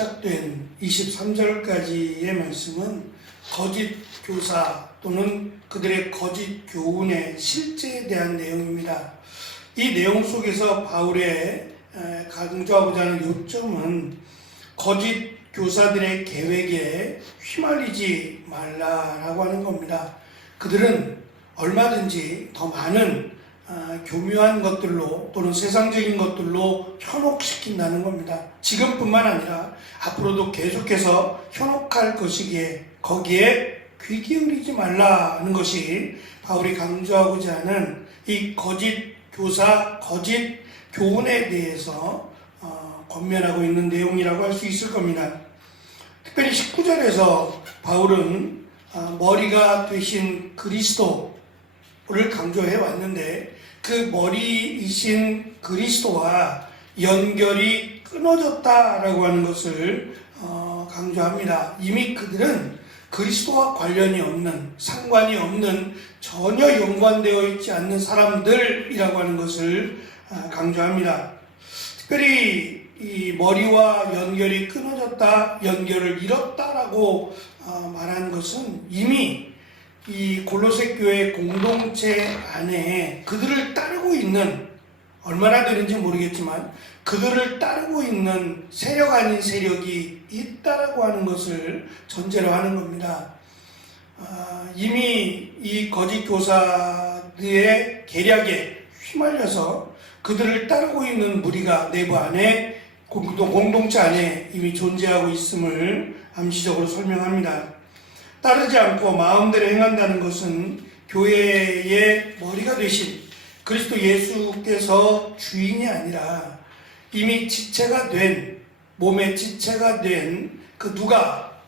시작된 23절까지의 말씀은 거짓 교사 또는 그들의 거짓 교훈의 실제에 대한 내용입니다. 이 내용 속에서 바울의 강조하고자 하는 요점은 거짓 교사들의 계획에 휘말리지 말라라고 하는 겁니다. 그들은 얼마든지 더 많은 교묘한 것들로 또는 세상적인 것들로 현혹시킨다는 겁니다. 지금뿐만 아니라 앞으로도 계속해서 현혹할 것이기에 거기에 귀 기울이지 말라는 것이 바울이 강조하고자 하는 이 거짓 교사, 거짓 교훈에 대해서 권면하고 있는 내용이라고 할 수 있을 겁니다. 특별히 19절에서 바울은 머리가 되신 그리스도를 강조해 왔는데 그 머리이신 그리스도와 연결이 끊어졌다라고 하는 것을 강조합니다. 이미 그들은 그리스도와 관련이 없는, 상관이 없는, 전혀 연관되어 있지 않는 사람들이라고 하는 것을 강조합니다. 특별히 이 머리와 연결이 끊어졌다, 연결을 잃었다라고 말하는 것은 이미 이 골로새 교회 공동체 안에 그들을 따르고 있는, 얼마나 되는지 모르겠지만 그들을 따르고 있는 세력 아닌 세력이 있다라고 하는 것을 전제로 하는 겁니다. 이미 이 거짓 교사들의 계략에 휘말려서 그들을 따르고 있는 무리가 내부 안에 공동체 안에 이미 존재하고 있음을 암시적으로 설명합니다. 따르지 않고 마음대로 행한다는 것은 교회의 머리가 되신 그리스도 예수께서 주인이 아니라 이미 지체가 된, 몸의 지체가 된 그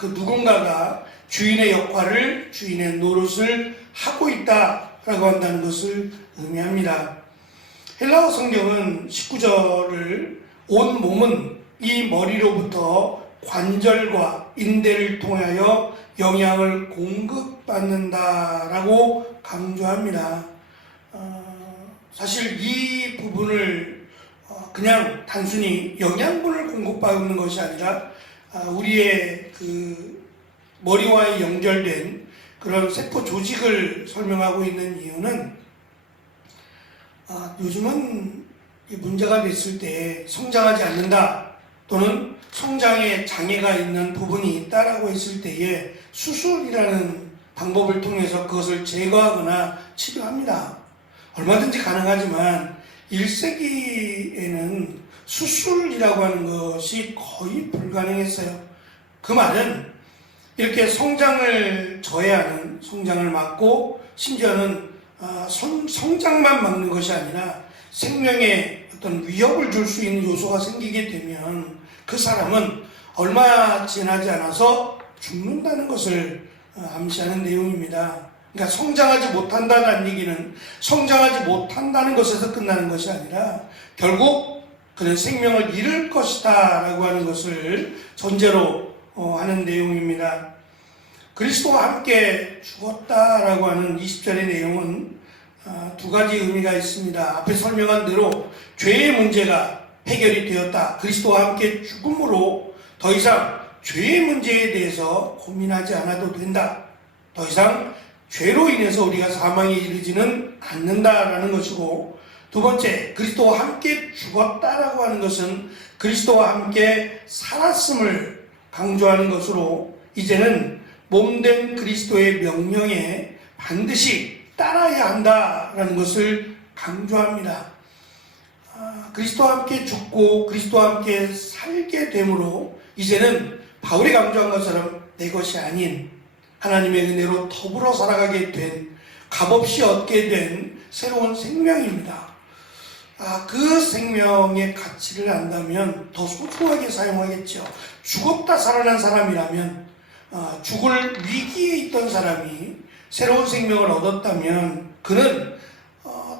누군가가 주인의 역할을, 주인의 노릇을 하고 있다라고 한다는 것을 의미합니다. 헬라어 성경은 19절을 온 몸은 이 머리로부터 관절과 인대를 통하여 영향을 공급받는다라고 강조합니다. 사실 이 부분을 그냥 단순히 영양분을 공급받는 것이 아니라 우리의 그 머리와 연결된 그런 세포 조직을 설명하고 있는 이유는 요즘은 문제가 됐을 때 성장하지 않는다 또는 성장에 장애가 있는 부분이 있다라고 했을 때에 수술이라는 방법을 통해서 그것을 제거하거나 치료합니다. 얼마든지 가능하지만 1세기에는 수술이라고 하는 것이 거의 불가능했어요. 그 말은 이렇게 성장을 저해하는, 성장을 막고 심지어는 성장만 막는 것이 아니라 생명에 어떤 위협을 줄 수 있는 요소가 생기게 되면 그 사람은 얼마 지나지 않아서 죽는다는 것을 암시하는 내용입니다. 그러니까 성장하지 못한다는 얘기는 성장하지 못한다는 것에서 끝나는 것이 아니라 결국 그는 생명을 잃을 것이다 라고 하는 것을 전제로 하는 내용입니다. 그리스도와 함께 죽었다라고 하는 20절의 내용은 두 가지 의미가 있습니다. 앞에 설명한 대로 죄의 문제가 해결이 되었다. 그리스도와 함께 죽음으로 더 이상 죄의 문제에 대해서 고민하지 않아도 된다. 더 이상 죄로 인해서 우리가 사망에 이르지는 않는다라는 것이고, 두 번째, 그리스도와 함께 죽었다라고 하는 것은 그리스도와 함께 살았음을 강조하는 것으로 이제는 몸된 그리스도의 명령에 반드시 따라야 한다라는 것을 강조합니다. 그리스도와 함께 죽고 그리스도와 함께 살게 되므로 이제는 바울이 강조한 것처럼 내 것이 아닌 하나님의 은혜로 더불어 살아가게 된, 값없이 얻게 된 새로운 생명입니다. 그 생명의 가치를 안다면 더 소중하게 사용하겠죠. 죽었다 살아난 사람이라면, 죽을 위기에 있던 사람이 새로운 생명을 얻었다면 그는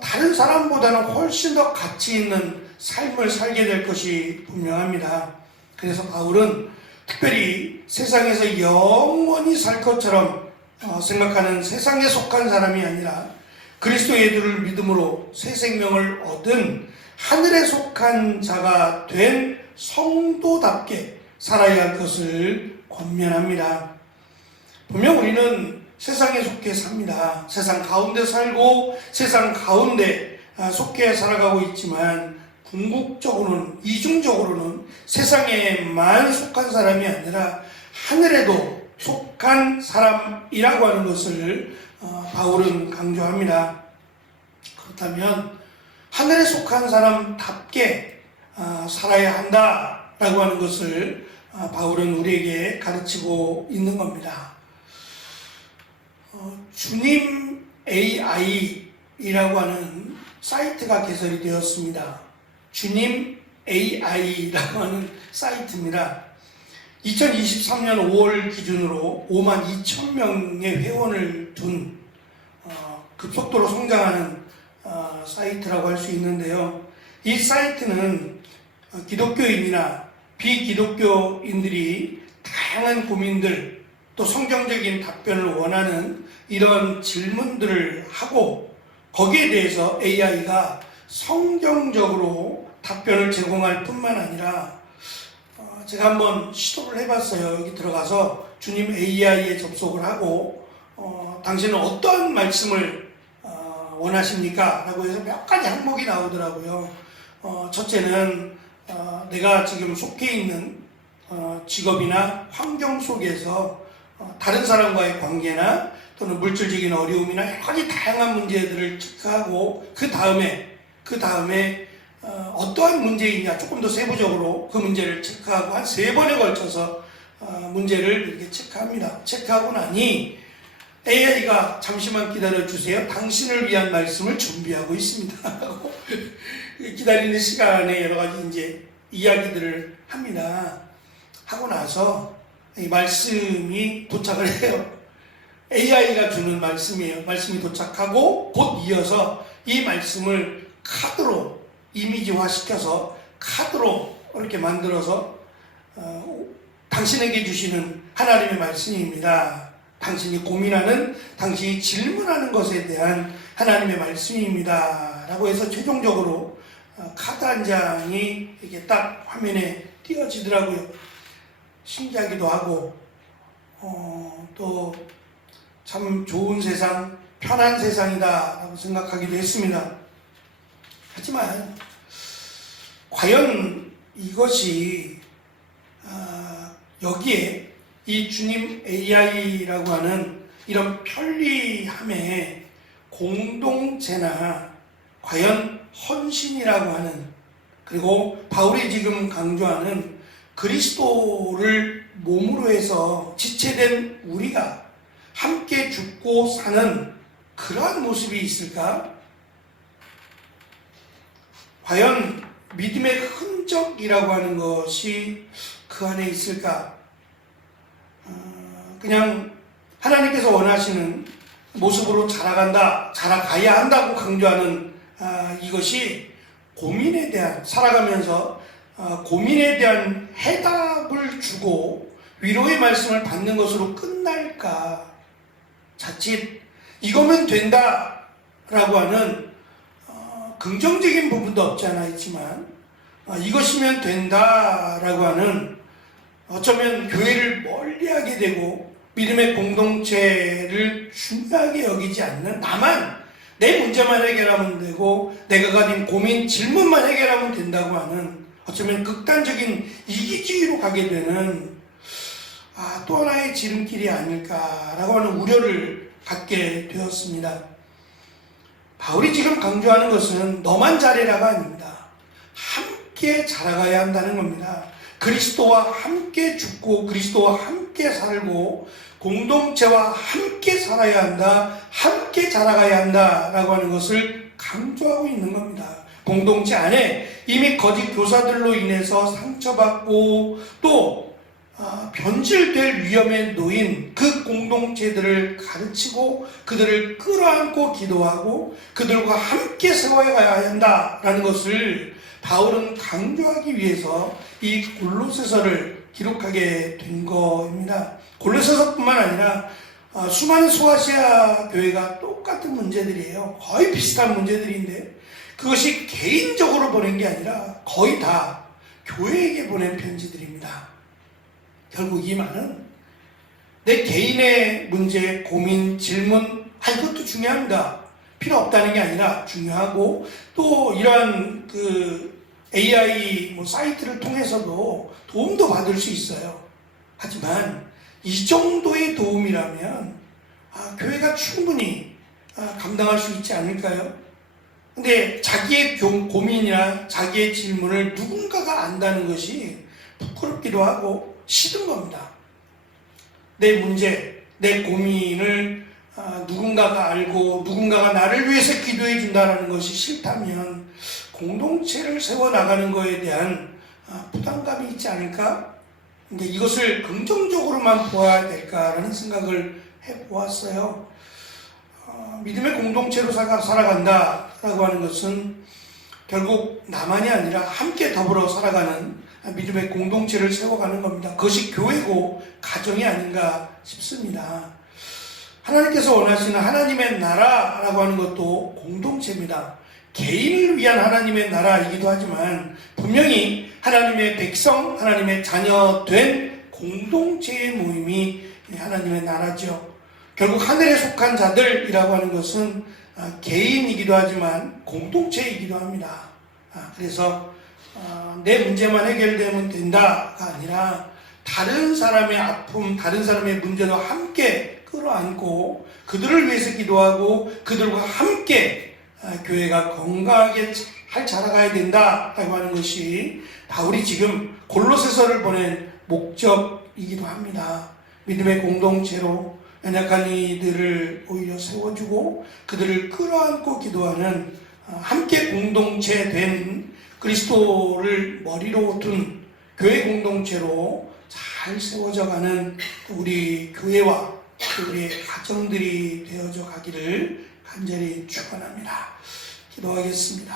다른 사람보다는 훨씬 더 가치 있는 삶을 살게 될 것이 분명합니다. 그래서 바울은 특별히 세상에서 영원히 살 것처럼 생각하는 세상에 속한 사람이 아니라 그리스도 예수를 믿음으로 새 생명을 얻은 하늘에 속한 자가 된 성도답게 살아야 할 것을 권면합니다. 보면 우리는 세상에 속해 삽니다. 세상 가운데 살고 세상 가운데 속해 살아가고 있지만 궁극적으로는, 이중적으로는 세상에만 속한 사람이 아니라 하늘에도 속한 사람이라고 하는 것을 바울은 강조합니다. 그렇다면 하늘에 속한 사람답게 살아야 한다라고 하는 것을 바울은 우리에게 가르치고 있는 겁니다. 주님 AI라고 하는 사이트가 개설이 되었습니다. 주님 AI라고 하는 사이트입니다. 2023년 5월 기준으로 52,000명의 회원을 둔 급속도로 성장하는 사이트라고 할 수 있는데요. 이 사이트는 기독교인이나 비기독교인들이 다양한 고민들, 또 성경적인 답변을 원하는 이런 질문들을 하고 거기에 대해서 AI가 성경적으로 답변을 제공할 뿐만 아니라 제가 한번 시도를 해봤어요. 여기 들어가서 주님 AI에 접속을 하고 당신은 어떤 말씀을 원하십니까? 라고 해서 몇 가지 항목이 나오더라고요. 첫째는 내가 지금 속해 있는 직업이나 환경 속에서 다른 사람과의 관계나 또는 물질적인 어려움이나 여러 가지 다양한 문제들을 체크하고 그 다음에 어떠한 문제이냐 조금 더 세부적으로 그 문제를 체크하고 한 3번에 걸쳐서 문제를 이렇게 체크합니다. 체크하고 나니 AI가 잠시만 기다려주세요. 당신을 위한 말씀을 준비하고 있습니다. 하고 기다리는 시간에 여러 가지 이제 이야기들을 합니다. 하고 나서 이 말씀이 도착을 해요. AI가 주는 말씀이에요. 말씀이 도착하고 곧 이어서 이 말씀을 카드로 이미지화 시켜서 카드로 이렇게 만들어서 당신에게 주시는 하나님의 말씀입니다. 당신이 고민하는, 당신이 질문하는 것에 대한 하나님의 말씀입니다. 라고 해서 최종적으로 카드 한 장이 이렇게 딱 화면에 띄어지더라고요. 신기하기도 하고 또 참 좋은 세상, 편한 세상이다 라고 생각하기도 했습니다. 하지만 과연 이것이 여기에 이 주님 AI라고 하는 이런 편리함의 공동체나 과연 헌신이라고 하는, 그리고 바울이 지금 강조하는 그리스도를 몸으로 해서 지체된 우리가 함께 죽고 사는 그러한 모습이 있을까? 과연 믿음의 흔적이라고 하는 것이 그 안에 있을까? 그냥 하나님께서 원하시는 모습으로 자라가야 한다고 강조하는 이것이 고민에 대한, 살아가면서 고민에 대한 해답을 주고 위로의 말씀을 받는 것으로 끝날까? 자칫 이거면 된다라고 하는 긍정적인 부분도 없지 않아 있지만 이것이면 된다라고 하는, 어쩌면 교회를 멀리하게 되고 믿음의 공동체를 중요하게 여기지 않는, 나만 내 문제만 해결하면 되고 내가 가진 고민, 질문만 해결하면 된다고 하는, 어쩌면 극단적인 이기주의로 가게 되는 또 하나의 지름길이 아닐까라고 하는 우려를 갖게 되었습니다. 바울이 지금 강조하는 것은 너만 잘해라가 아닙니다. 함께 자라가야 한다는 겁니다. 그리스도와 함께 죽고 그리스도와 함께 살고 공동체와 함께 살아야 한다, 함께 자라가야 한다라고 하는 것을 강조하고 있는 겁니다. 공동체 안에 이미 거짓 교사들로 인해서 상처받고 또 변질될 위험에 놓인 그 공동체들을 가르치고 그들을 끌어안고 기도하고 그들과 함께 세워가야 한다라는 것을 바울은 강조하기 위해서 이 골로새서를 기록하게 된 겁니다. 골로새서뿐만 아니라 수많은 소아시아 교회가 똑같은 문제들이에요. 거의 비슷한 문제들인데 그것이 개인적으로 보낸 게 아니라 거의 다 교회에게 보낸 편지들입니다. 결국 이 말은 내 개인의 문제, 고민, 질문, 이것도 중요합니다. 필요 없다는 게 아니라 중요하고, 또 이러한 AI 사이트를 통해서도 도움도 받을 수 있어요. 하지만 이 정도의 도움이라면 교회가 충분히 감당할 수 있지 않을까요? 근데 자기의 고민이나 자기의 질문을 누군가가 안다는 것이 부끄럽기도 하고 싫은 겁니다. 내 문제, 내 고민을 누군가가 알고 누군가가 나를 위해서 기도해 준다는 것이 싫다면 공동체를 세워나가는 것에 대한 부담감이 있지 않을까? 근데 이것을 긍정적으로만 보아야 될까라는 생각을 해보았어요. 믿음의 공동체로 살아간다라고 하는 것은 결국 나만이 아니라 함께 더불어 살아가는 믿음의 공동체를 세워가는 겁니다. 그것이 교회고 가정이 아닌가 싶습니다. 하나님께서 원하시는 하나님의 나라라고 하는 것도 공동체입니다. 개인을 위한 하나님의 나라이기도 하지만 분명히 하나님의 백성, 하나님의 자녀된 공동체의 모임이 하나님의 나라죠. 결국 하늘에 속한 자들이라고 하는 것은 개인이기도 하지만 공동체이기도 합니다. 그래서 내 문제만 해결되면 된다가 아니라 다른 사람의 아픔, 다른 사람의 문제도 함께 끌어안고 그들을 위해서 기도하고 그들과 함께 교회가 건강하게 잘 자라가야 된다라고 하는 것이 바울이 지금 골로새서를 보낸 목적이기도 합니다. 믿음의 공동체로 연약한 이들을 오히려 세워주고 그들을 끌어안고 기도하는 함께 공동체 된 그리스도를 머리로 둔 교회 공동체로 잘 세워져가는 우리 교회와 우리의 가정들이 되어져 가기를 간절히 축원합니다. 기도하겠습니다.